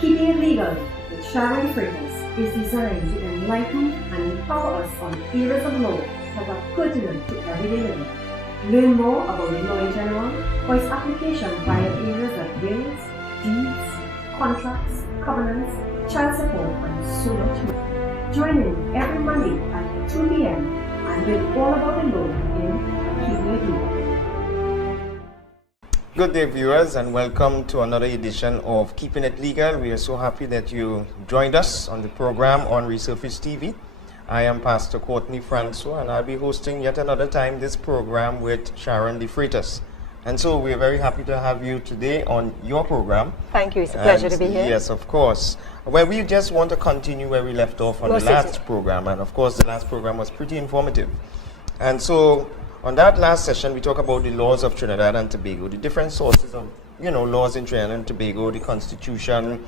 Keeping It Legal with Sharon Freitas is designed to enlighten and empower us on areas of law that are pertinent to everyday living. Learn more about the law in general or its application via areas like wills, deeds, contracts, covenants, child support, and so much more. Join in every Monday at 2 p.m. and learn all about the law in Keeping It Legal. Good day, viewers, and welcome to another edition of Keeping It Legal. We are so happy that you joined us on the program on Resurface TV. I am Pastor Courtney Francois, and I'll be hosting yet another time this program with Sharon Freitas. And so we are very happy to have you today on your program. Thank you. It's a pleasure to be here. Yes, of course. Well, we just want to continue where we left off on the last program. And of course, the last program was pretty informative. And so on that last session, we talked about the laws of Trinidad and Tobago, the different sources of, laws in Trinidad and Tobago, the Constitution,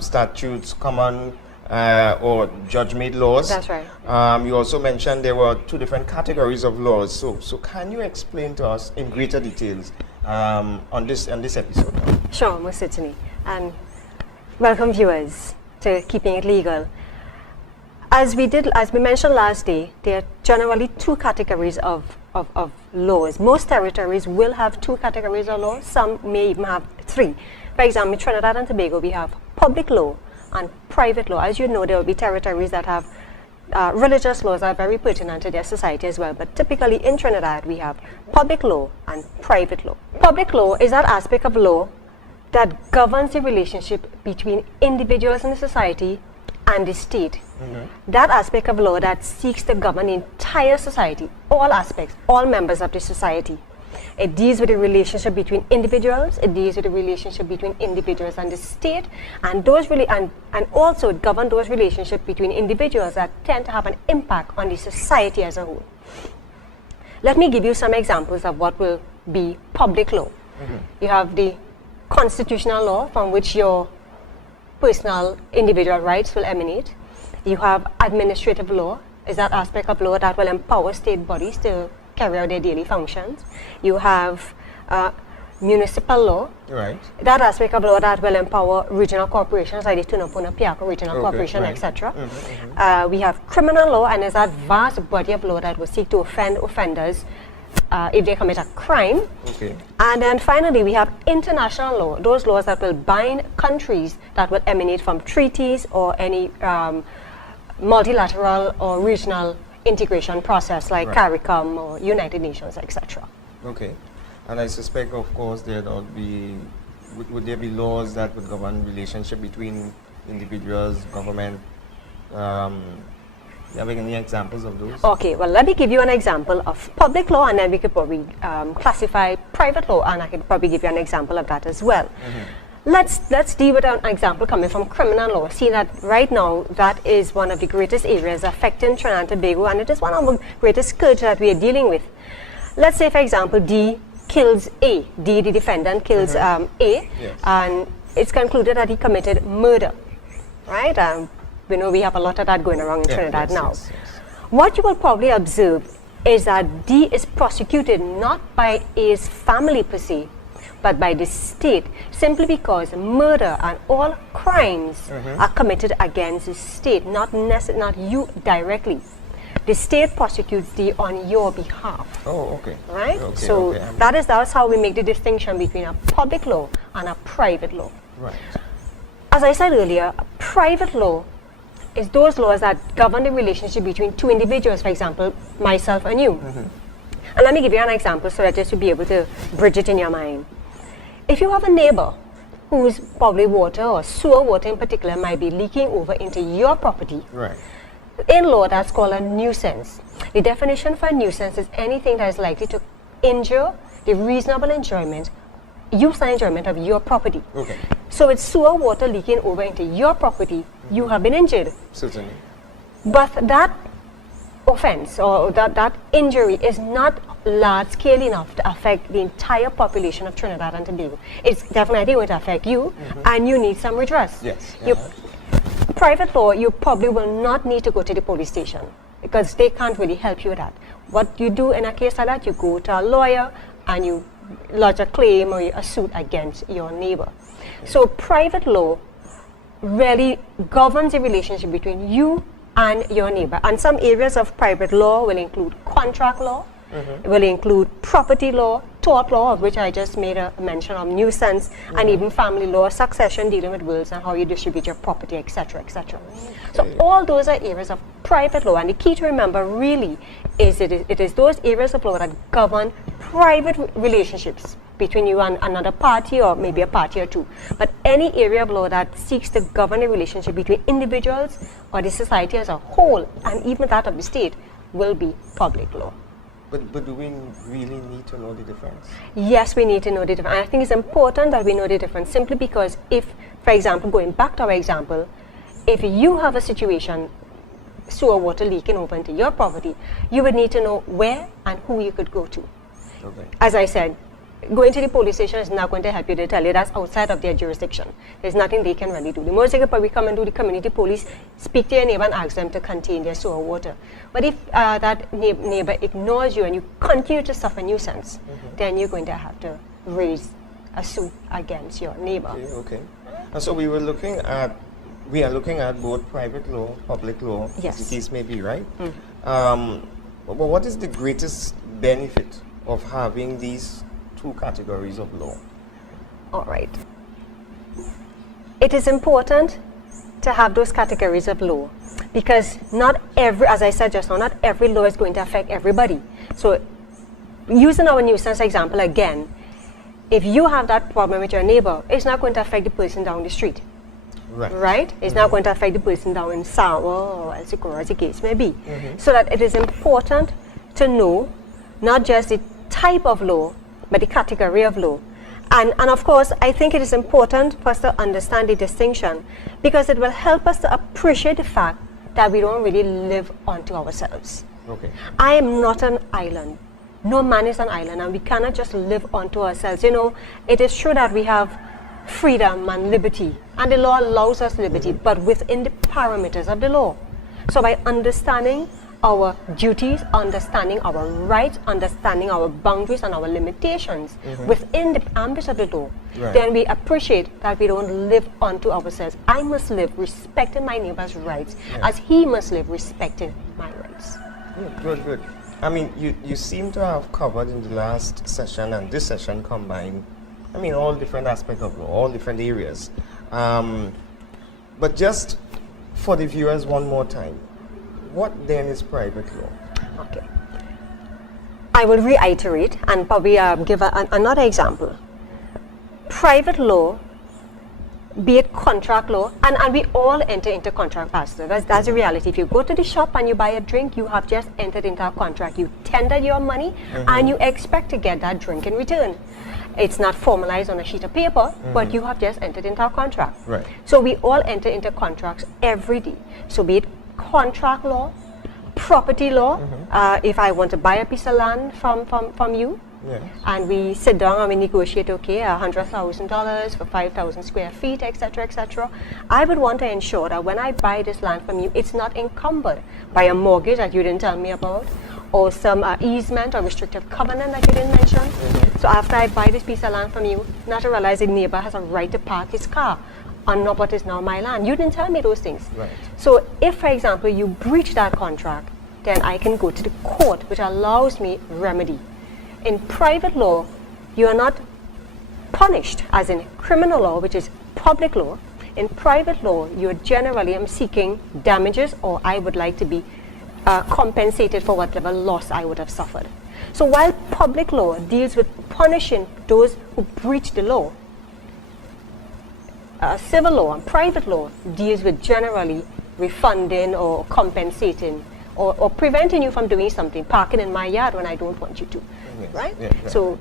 statutes, common or judge-made laws. That's right. You also mentioned there were two different categories of laws. So can you explain to us in greater details on this episode? Sure, most certainly. And welcome, viewers, to Keeping It Legal. As we mentioned last day, there are generally two categories of laws. Most territories will have two categories of laws. Some may even have three. For example, in Trinidad and Tobago, we have public law and private law. As you know, there will be territories that have religious laws that are very pertinent to their society as well. But typically in Trinidad, we have public law and private law. Public law is that aspect of law that governs the relationship between individuals in the society and the state. That aspect of law that seeks to govern the entire society, all aspects, all members of the society. It deals with the relationship between individuals, it deals with the relationship between individuals and the state, and also it governs those relationships between individuals that tend to have an impact on the society as a whole. Let me give you some examples of what will be public law. You have the constitutional law, from which your personal individual rights will emanate. You have administrative law, is that aspect of law that will empower state bodies to carry out their daily functions. You have municipal law, right? That aspect of law that will empower regional corporations like the Tunapuna Piako Regional Corporation, right. etc. We have criminal law, and is that vast body of law that will seek to offend offenders if they commit a crime. And then finally, we have international law, those laws that will bind countries that will emanate from treaties or any multilateral or regional integration process like CARICOM or United Nations, etc. Okay. And I suspect, of course, would there be laws that would govern relationship between individuals, government? Have any examples of those? Okay, well, let me give you an example of public law, and then we could probably classify private law, and I could probably give you an example of that as well. Let's deal with an example coming from criminal law. See that right now, that is one of the greatest areas affecting Trinidad and Tobago, and it is one of the greatest scourge that we are dealing with. Let's say, for example, D kills A. D, the defendant, kills A, and it's concluded that he committed murder, right? We know we have a lot of that going around in Trinidad now. What you will probably observe is that D is prosecuted not by A's family per se, but by the state, simply because murder and all crimes are committed against the state, not you directly. The state prosecutes D on your behalf. Oh, okay. Right? That's how we make the distinction between a public law and a private law. Right. As I said earlier, private law is those laws that govern the relationship between two individuals, for example, myself and you. And let me give you an example so that just to be able to bridge it in your mind. If you have a neighbor whose probably water or sewer water in particular might be leaking over into your property, in law that's called a nuisance. The definition for a nuisance is anything that is likely to injure the reasonable enjoyment, use and enjoyment of your property. So with sewer water leaking over into your property, you have been injured. Certainly. But that offense or that injury is not large scale enough to affect the entire population of Trinidad and Tobago. It's definitely going to affect you, and you need some redress. Private law, you probably will not need to go to the police station because they can't really help you with that. What you do in a case like that, you go to a lawyer and you lodge a claim or a suit against your neighbor. So private law really governs the relationship between you and your neighbor. And some areas of private law will include contract law, it will include property law, tort law, of which I just made a mention of, nuisance, and even family law, succession, dealing with wills and how you distribute your property, etc., etc. So all those are areas of private law, and the key to remember really is it is those areas of law that govern private relationships between you and another party, or maybe a party or two. But any area of law that seeks to govern a relationship between individuals or the society as a whole, and even that of the state, will be public law. But do we really need to know the difference? Yes, we need to know the difference. I think it's important that we know the difference, simply because if, for example, going back to our example, if you have a situation, sewer water leaking over into your property, you would need to know where and who you could go to. Okay. As I said, going to the police station is not going to help you. They tell you that's outside of their jurisdiction. There's nothing they can really do. The most they could probably come and do the community police, speak to your neighbor and ask them to contain their sewer water. But if that neighbor ignores you and you continue to suffer nuisance, then you're going to have to raise a suit against your neighbor. Okay. And so we are looking at both private law, public law, yes, as the case may be, right? But what is the greatest benefit of having these two categories of law? All right. It is important to have those categories of law, because not every, as I said just now, not every law is going to affect everybody. So using our nuisance example again, if you have that problem with your neighbor, it's not going to affect the person down the street. Right? It's not going to affect the person down in Sawa or as the case may be. So that it is important to know not just the type of law, but the category of law. And of course, I think it is important for us to understand the distinction, because it will help us to appreciate the fact that we don't really live onto ourselves. Okay. I am not an island. No man is an island, and we cannot just live onto ourselves. You know, it is true that we have freedom and liberty, and the law allows us liberty, but within the parameters of the law. So by understanding our duties, understanding our rights, understanding our boundaries and our limitations within the ambit of the law, then we appreciate that we don't live onto ourselves. I must live respecting my neighbor's rights as he must live respecting my rights. Good. I mean, you seem to have covered in the last session and this session combined, I mean, all different aspects of law, all different areas. But just for the viewers one more time, what then is private law? Okay. I will reiterate and probably give another example. Private law, be it contract law, and we all enter into contract, Pastor. That's the reality. If you go to the shop and you buy a drink, you have just entered into a contract. You tender your money and you expect to get that drink in return. It's not formalized on a sheet of paper, but you have just entered into a contract. Right. So we all enter into contracts every day. So be it contract law, property law, if I want to buy a piece of land from you, and we sit down and we negotiate, okay, $100,000 for 5,000 square feet, etc., etc., I would want to ensure that when I buy this land from you, it's not encumbered by a mortgage that you didn't tell me about, or some easement or restrictive covenant that you didn't mention. So after I buy this piece of land from you, not to realize the neighbor has a right to park his car on what is now my land. You didn't tell me those things. Right. So if, for example, you breach that contract, then I can go to the court, which allows me remedy. In private law, you are not punished as in criminal law, which is public law. In private law, you generally am seeking damages, or I would like to be compensated for whatever loss I would have suffered. So while public law deals with punishing those who breach the law, civil law and private law deals with generally refunding or compensating or preventing you from doing something, parking in my yard when I don't want you to, right? So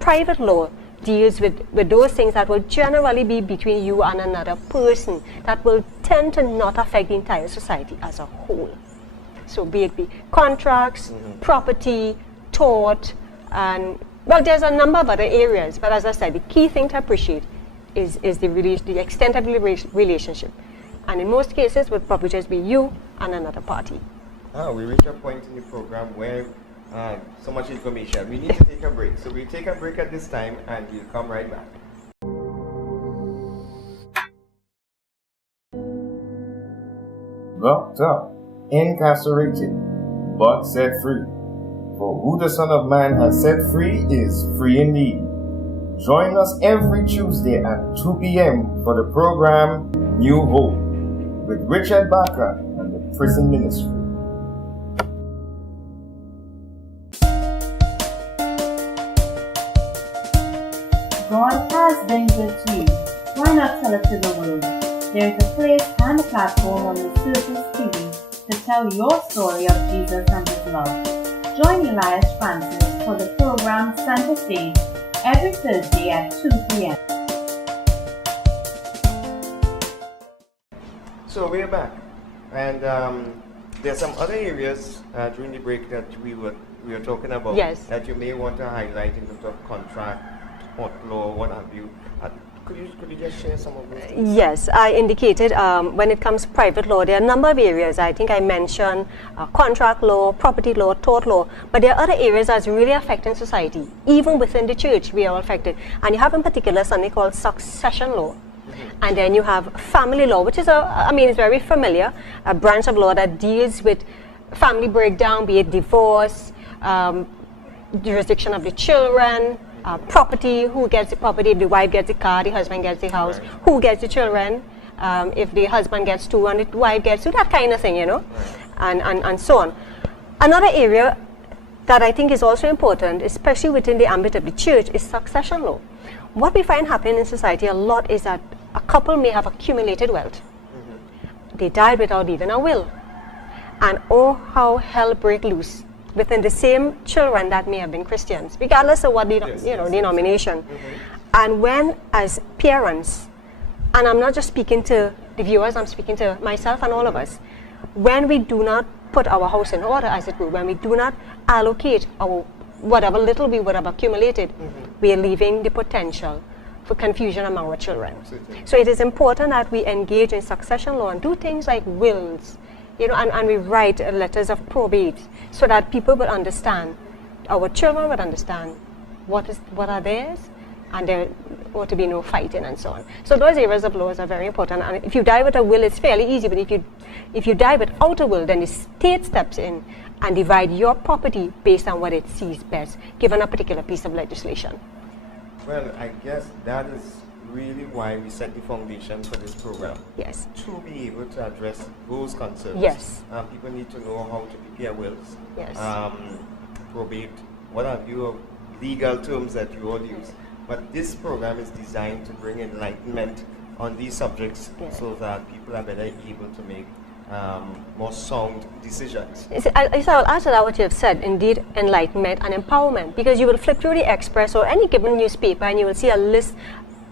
private law deals with those things that will generally be between you and another person, that will tend to not affect the entire society as a whole. So be it contracts, property, tort, and well, there's a number of other areas, but as I said, the key thing to appreciate is the extent of the relationship. And in most cases, would probably just be you and another party. We reach a point in the program where so much information. We need to take a break. So we'll take a break at this time and we'll come right back. locked up, incarcerated, but set free. For who the Son of Man has set free is free indeed. Join us every Tuesday at 2 p.m. for the program New Hope with Richard Barker and the Prison Ministry. God has been good to you. Why not tell it to the world? There is a place and a platform on Resurface TV to tell your story of Jesus and His love. Join Elias Francis for the program Center Stage every Thursday at 2 p.m. So we're back, and there's some other areas during the break that we were talking about. Yes. That you may want to highlight in terms of contract, tort law, what have you. Could you just share some of those things? Yes, I indicated when it comes to private law, there are a number of areas. I think I mentioned contract law, property law, tort law, but there are other areas that's really affecting society. Even within the church, we are affected. And you have in particular something called succession law. And then you have family law, which is it's very familiar, a branch of law that deals with family breakdown, be it divorce, jurisdiction of the children, property, who gets the property, if the wife gets the car, the husband gets the house, right. Who gets the children, if the husband gets two and the wife gets two, that kind of thing, Right. and so on. Another area that I think is also important, especially within the ambit of the church, is succession law. What we find happening in society a lot is that a couple may have accumulated wealth. They died without leaving a will. And oh, how hell break loose within the same children that may have been Christians, regardless of what denomination. And when, as parents, and I'm not just speaking to the viewers, I'm speaking to myself and all of us, when we do not put our house in order, as it were, when we do not allocate our whatever little we would have accumulated, we are leaving the potential for confusion among our children. So it is important that we engage in succession law and do things like wills, and we write letters of probate so that people will understand, our children will understand what are theirs, and there ought to be no fighting and so on. So those areas of laws are very important. And if you die with a will, it's fairly easy, but if you die without a will, then the state steps in and divide your property based on what it sees best, given a particular piece of legislation. Well, I guess that is really why we set the foundation for this program. Yes. To be able to address those concerns. Yes. People need to know how to prepare wills. Yes. Probate, what have you, legal terms that you all use. But this program is designed to bring enlightenment on these subjects, so that people are better able to make more sound decisions. I'll add to that what you have said, indeed, enlightenment and empowerment, because you will flip through the Express or any given newspaper and you will see a list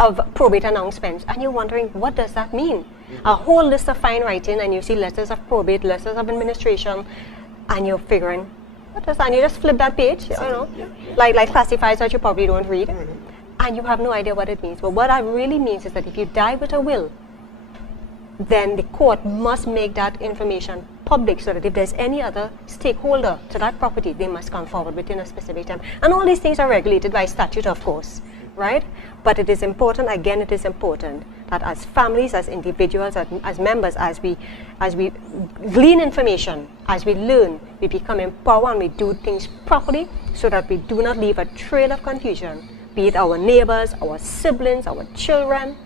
of probate announcements, and you're wondering, what does that mean? A whole list of fine writing, and you see letters of probate, letters of administration, and you're figuring, what does that? And you just flip that page, like classifieds that you probably don't read, and you have no idea what it means. But what that really means is that if you die with a will, then the court must make that information public, so that if there's any other stakeholder to that property, they must come forward within a specific time. And all these things are regulated by statute, of course, right? But it is important, again, it is important that as families, as individuals, as members, as we glean information, as we learn, we become empowered and we do things properly, so that we do not leave a trail of confusion, be it our neighbors, our siblings, our children,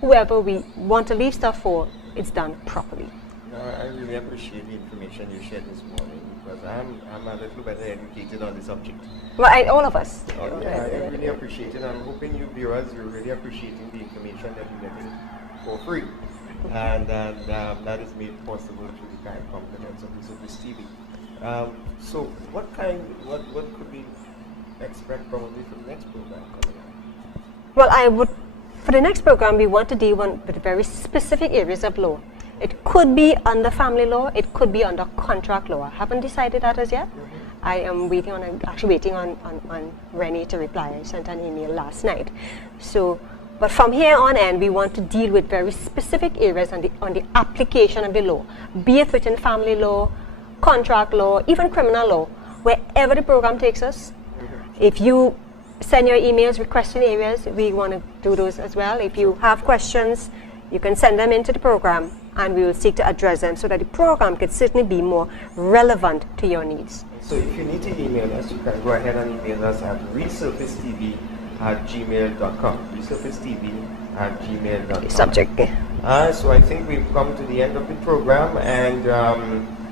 whoever we want to leave stuff for, it's done properly. I really appreciate the information you shared this morning, because I'm a little better educated on the subject. Well, all of us. I really appreciate it. I'm hoping you viewers, you're really appreciating the information that you're getting for free. And that is made possible through the kind compliments of Resurface TV. So what could we expect probably for the next program coming up? Well, for the next program, we want to deal with very specific areas of law. It could be under family law, it could be under contract law. I haven't decided that as yet. I am waiting on Rennie to reply. I sent an email last night. But from here on in, we want to deal with very specific areas on the application of the law, be it within family law, contract law, even criminal law, wherever the program takes us. If you send your emails requesting areas, we want to do those as well. If you have questions, you can send them into the program and we will seek to address them so that the program could certainly be more relevant to your needs. So if you need to email us, you can go ahead and email us at resurfacetv@gmail.com. resurfacetv@gmail.com. Subject. So I think we've come to the end of the program, and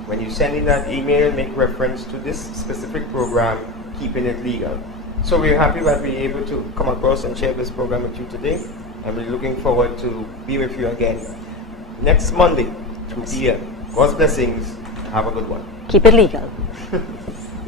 when you send in that email, make reference to this specific program, Keeping It Legal. So we're happy that we're able to come across and share this program with you today, and we're looking forward to be with you again next Monday, 2 p.m. God's blessings. Have a good one. Keep it legal.